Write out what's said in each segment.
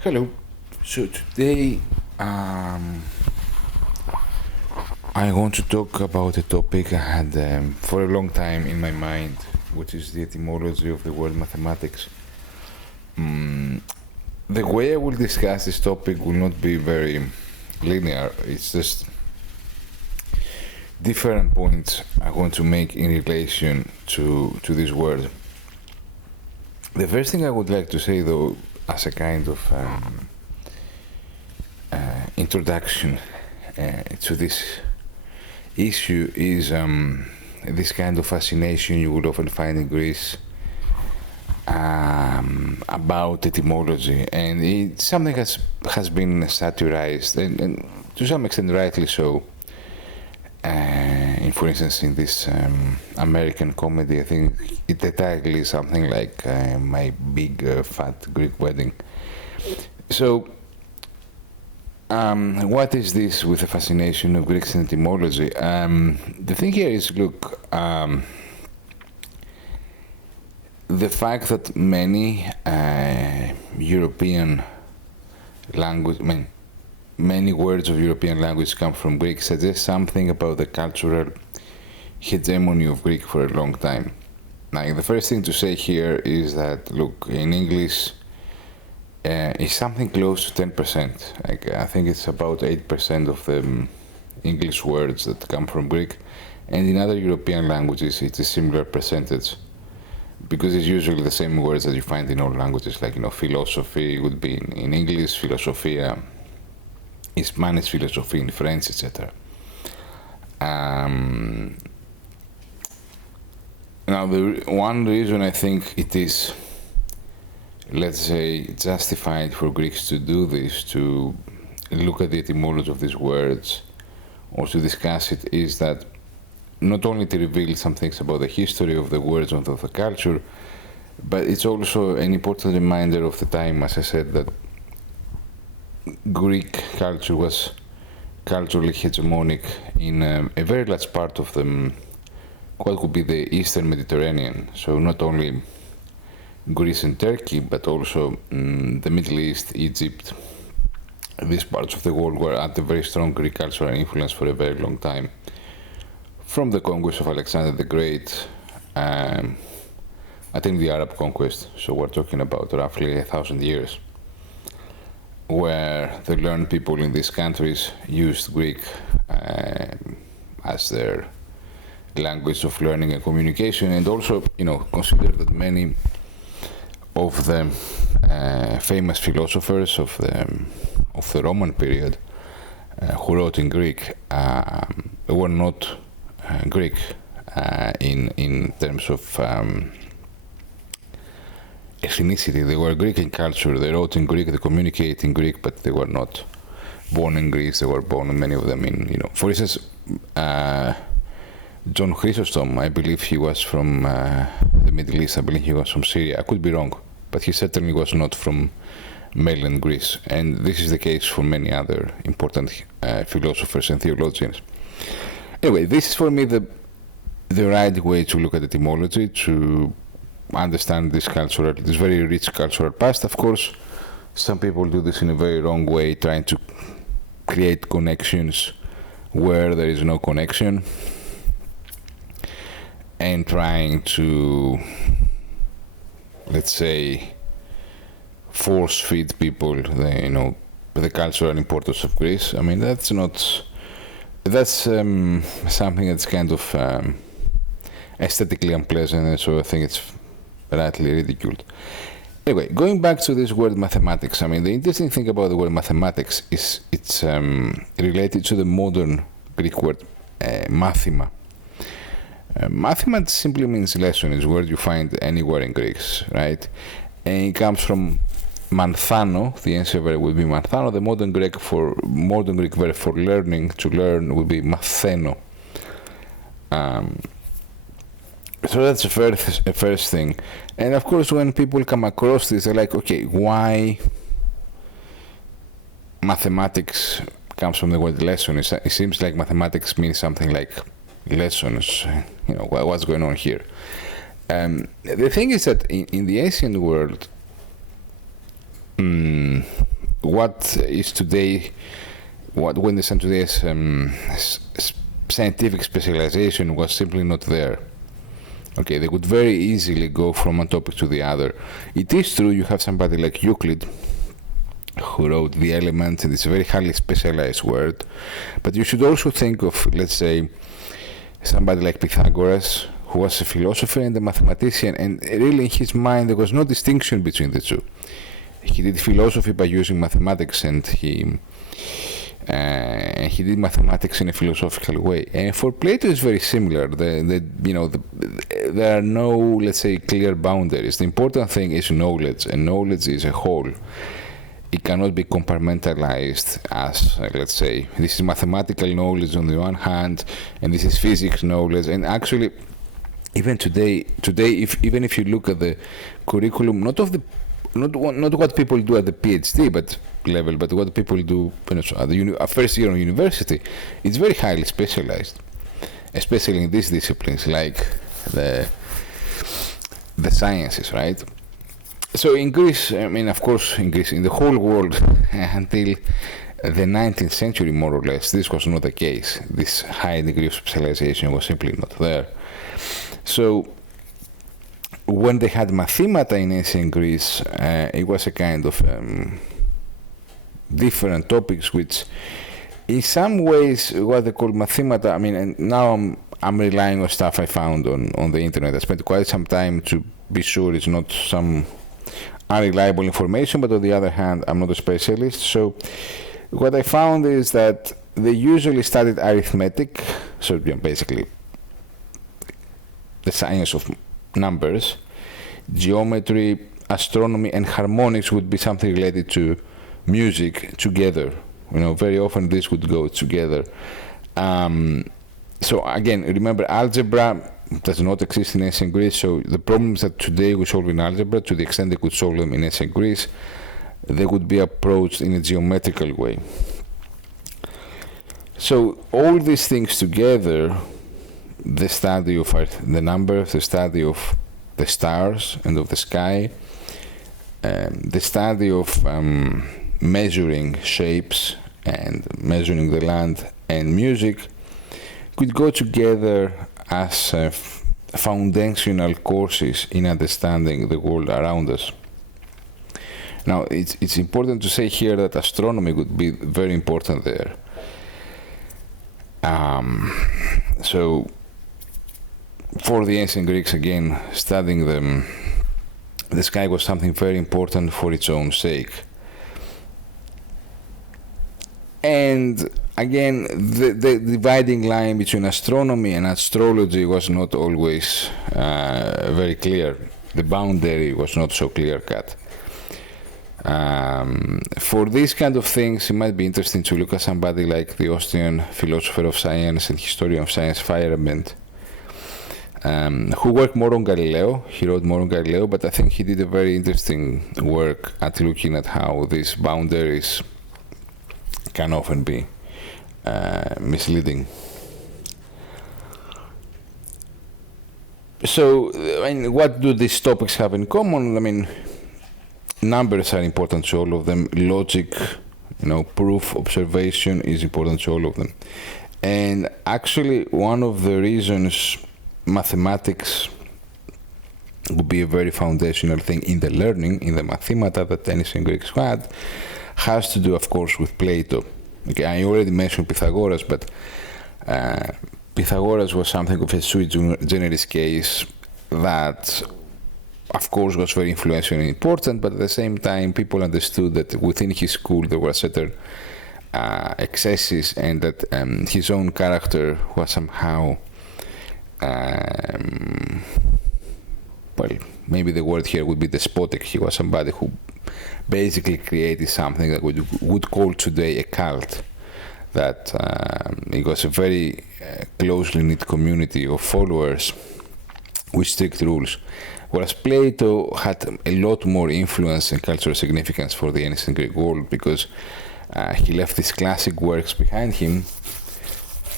Hello. So today um, I want to talk about a topic I had for a long time in my mind, which is the etymology of the word mathematics. Mm, the way I will discuss this topic will not be very linear. It's just different points I want to make in relation to this word. The first thing I would like to say, though, as a kind of introduction to this issue, is this kind of fascination you would often find in Greece about etymology, and it's something has been satirized, and to some extent rightly so. For instance, in this American comedy, I think the title is something like "My Big Fat Greek Wedding." So, what is this with the fascination of Greeks and etymology? The thing here is, look, the fact that many European language, many words of European language come from Greek suggests something about the cultural hegemony of Greek for a long time. Now, the first thing to say here is that, look, in English, it's something close to 10%. I think it's about 8% of the English words that come from Greek, and in other European languages, it's a similar percentage, because it's usually the same words that you find in all languages, like, philosophy would be in English, philosophia, in Spanish, philosophy, in French, etc. Now, the one reason I think it is, let's say, justified for Greeks to do this, to look at the etymology of these words, or to discuss it, is that not only to reveal some things about the history of the words and of the culture, but it's also an important reminder of the time, as I said, that Greek culture was culturally hegemonic in a very large part of what would be the Eastern Mediterranean. So not only Greece and Turkey, but also the Middle East, Egypt. These parts of the world were under very strong Greek cultural influence for a very long time, from the conquest of Alexander the Great until the Arab conquest. So we're talking about roughly 1,000 years, where the learned people in these countries used Greek as their language of learning and communication, and also, consider that many of the famous philosophers of the Roman period who wrote in Greek were not Greek in terms of ethnicity. They were Greek in culture. They wrote in Greek, they communicate in Greek, but they were not born in Greece. They were born, many of them, for instance, John Chrysostom, I believe he was from the Middle East. I believe he was from Syria. I could be wrong, but he certainly was not from mainland Greece. And this is the case for many other important philosophers and theologians. Anyway, this is for me the right way to look at etymology, to understand this very rich cultural past. Of course, some people do this in a very wrong way, trying to create connections where there is no connection, and trying to, let's say, force feed people the cultural importance of Greece. I mean, that's something that's kind of aesthetically unpleasant, and so I think it's rightly ridiculed. Anyway, going back to this word mathematics, the interesting thing about the word mathematics is it's related to the modern Greek word mathema. Mathema simply means lesson. It's a word you find anywhere in Greece, right? And it comes from manthano. The ancient verb would be manthano. The modern Greek verb for learning, to learn, would be matheno. So that's the first thing. And of course, when people come across this, they're like, okay, why mathematics comes from the word lesson? It seems like mathematics means something like lessons. What's going on here? The thing is that in the ancient world, what is today, what we understand today as scientific specialization was simply not there. Okay, they could very easily go from one topic to the other. It is true you have somebody like Euclid who wrote the Elements, and it's a very highly specialized word, but you should also think of, let's say, somebody like Pythagoras, who was a philosopher and a mathematician, and really in his mind there was no distinction between the two. He did philosophy by using mathematics, and he did mathematics in a philosophical way. And for Plato, it's very similar. There are no, let's say, clear boundaries. The important thing is knowledge, and knowledge is a whole. It cannot be compartmentalized as, let's say, this is mathematical knowledge on the one hand, and this is physics knowledge. And actually, even today, even if you look at the curriculum, not what people do at the PhD level, but what people do at the first year of university, it's very highly specialized, especially in these disciplines like the sciences, right? So in Greece, of course, in Greece, in the whole world, until the 19th century, more or less, this was not the case. This high degree of specialization was simply not there. So when they had mathemata in ancient Greece, it was a kind of different topics, which in some ways what they call mathemata, and now I'm relying on stuff I found on the internet. I spent quite some time to be sure it's not some unreliable information, but on the other hand, I'm not a specialist. So what I found is that they usually studied arithmetic, so basically the science of numbers, geometry, astronomy, and harmonics would be something related to music together. Very often this would go together. So again, remember, algebra does not exist in ancient Greece, so the problems that today we solve in algebra, to the extent they could solve them in ancient Greece, they would be approached in a geometrical way. So all these things together, the study of the numbers, the study of the stars and of the sky, the study of measuring shapes and measuring the land and music, could go together as foundational courses in understanding the world around us. Now, it's important to say here that astronomy would be very important there. So, for the ancient Greeks, again, studying the sky was something very important for its own sake. And again, the dividing line between astronomy and astrology was not always very clear. The boundary was not so clear-cut. For these kind of things, it might be interesting to look at somebody like the Austrian philosopher of science and historian of science, Feyerabend, who worked more on Galileo. He wrote more on Galileo, but I think he did a very interesting work at looking at how these boundaries can often be misleading. So, what do these topics have in common? Numbers are important to all of them. Logic, proof, observation is important to all of them. And actually, one of the reasons mathematics would be a very foundational thing in the learning, in the mathemata that ancient Greeks had, has to do, of course, with Plato. Okay, I already mentioned Pythagoras, but Pythagoras was something of a sui generis case that, of course, was very influential and important, but at the same time, people understood that within his school there were certain excesses, and that his own character was somehow, maybe the word here would be despotic. He was somebody who basically created something that we would call today a cult. That it was a very closely knit community of followers with strict rules. Whereas Plato had a lot more influence and cultural significance for the ancient Greek world, because he left these classic works behind him,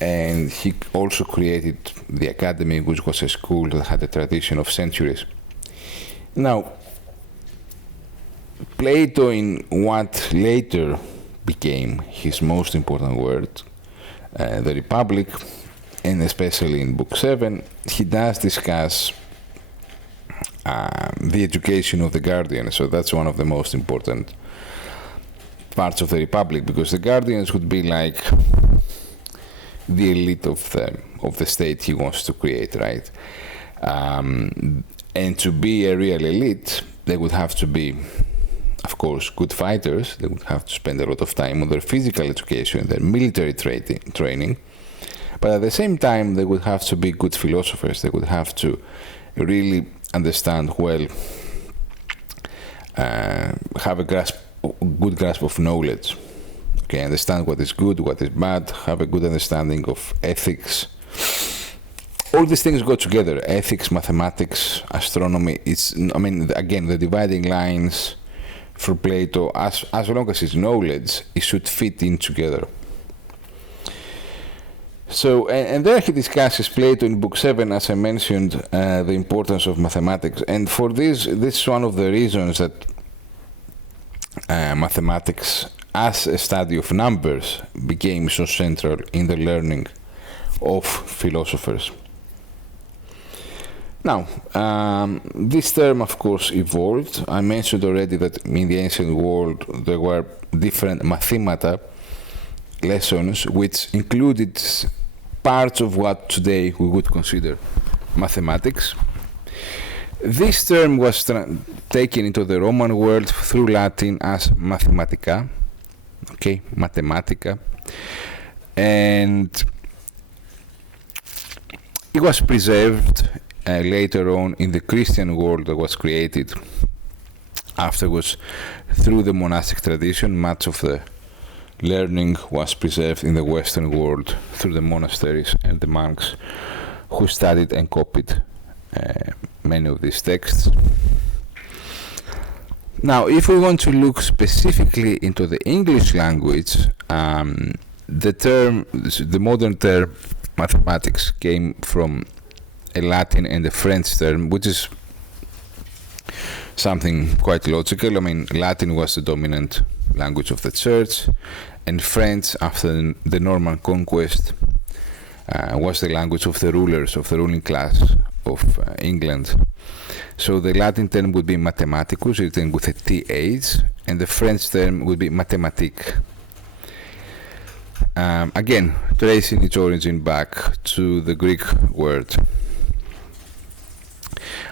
and he also created the academy, which was a school that had a tradition of centuries. Now, Plato, in what later became his most important work, the Republic, and especially in Book 7, he does discuss the education of the guardians. So that's one of the most important parts of the Republic, because the guardians would be like the elite of the state he wants to create, right? And to be a real elite, they would have to be, of course, good fighters. They would have to spend a lot of time on their physical education, their military training. But at the same time, they would have to be good philosophers. They would have to really understand well, have a good grasp of knowledge. Okay, understand what is good, what is bad, have a good understanding of ethics. All these things go together: ethics, mathematics, astronomy. Again, the dividing lines for Plato, as long as it's knowledge, it should fit in together. So, and there he discusses, Plato in Book 7, as I mentioned, the importance of mathematics. And for this is one of the reasons that mathematics, as a study of numbers, became so central in the learning of philosophers. Now, this term, of course, evolved. I mentioned already that in the ancient world there were different mathemata lessons, which included parts of what today we would consider mathematics. This term was taken into the Roman world through Latin as mathematica, okay, mathematica, and it was preserved later on in the Christian world that was created afterwards through the monastic tradition. Much of the learning was preserved in the Western world through the monasteries and the monks who studied and copied many of these texts. Now, if we want to look specifically into the English language, the modern term mathematics came from a Latin and a French term, which is something quite logical. I mean, Latin was the dominant language of the church, and French, after the Norman conquest, was the language of the rulers, of the ruling class of England. So the Latin term would be mathematicus, written with a TH, and the French term would be mathématique. Again, tracing its origin back to the Greek word.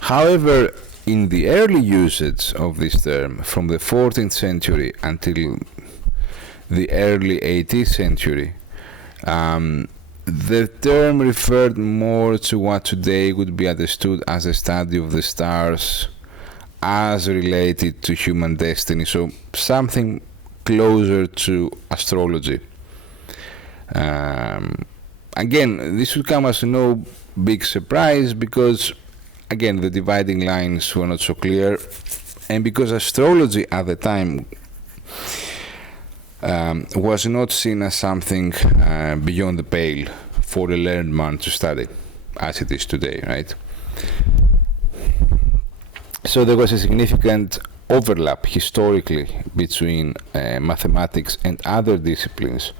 However, in the early usage of this term, from the 14th century until the early 18th century, the term referred more to what today would be understood as a study of the stars as related to human destiny, so something closer to astrology. Again, this would come as no big surprise because, again, the dividing lines were not so clear, and because astrology at the time was not seen as something beyond the pale for a learned man to study, as it is today, right? So there was a significant overlap historically between mathematics and other disciplines,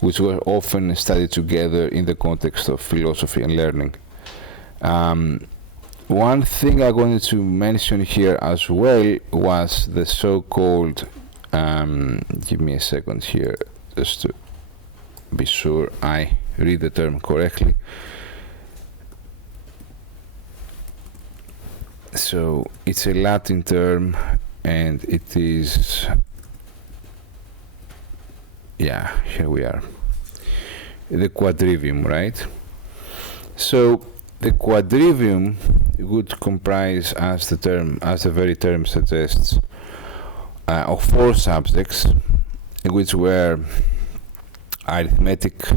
which were often studied together in the context of philosophy and learning. One thing I wanted to mention here as well was the so-called, give me a second here just to be sure I read the term correctly. So it's a Latin term, and it is, yeah, here we are, the quadrivium, right? So the quadrivium would comprise, as the very term suggests, of 4 subjects, which were arithmetic,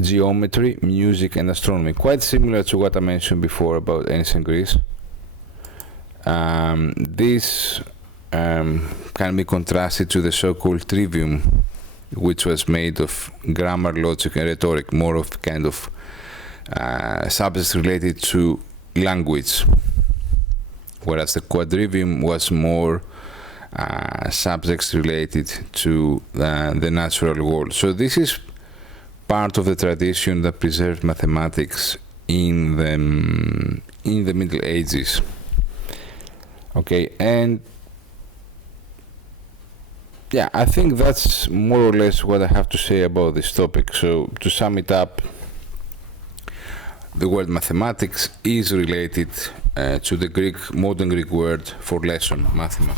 geometry, music, and astronomy. Quite similar to what I mentioned before about ancient Greece. This can be contrasted to the so-called trivium, which was made of grammar, logic, and rhetoric, more of kind of subjects related to language, whereas the quadrivium was more subjects related to the natural world. So this is part of the tradition that preserved mathematics in the Middle Ages. Okay, and yeah, I think that's more or less what I have to say about this topic. So to sum it up, the word mathematics is related to the modern Greek word for lesson, mathema.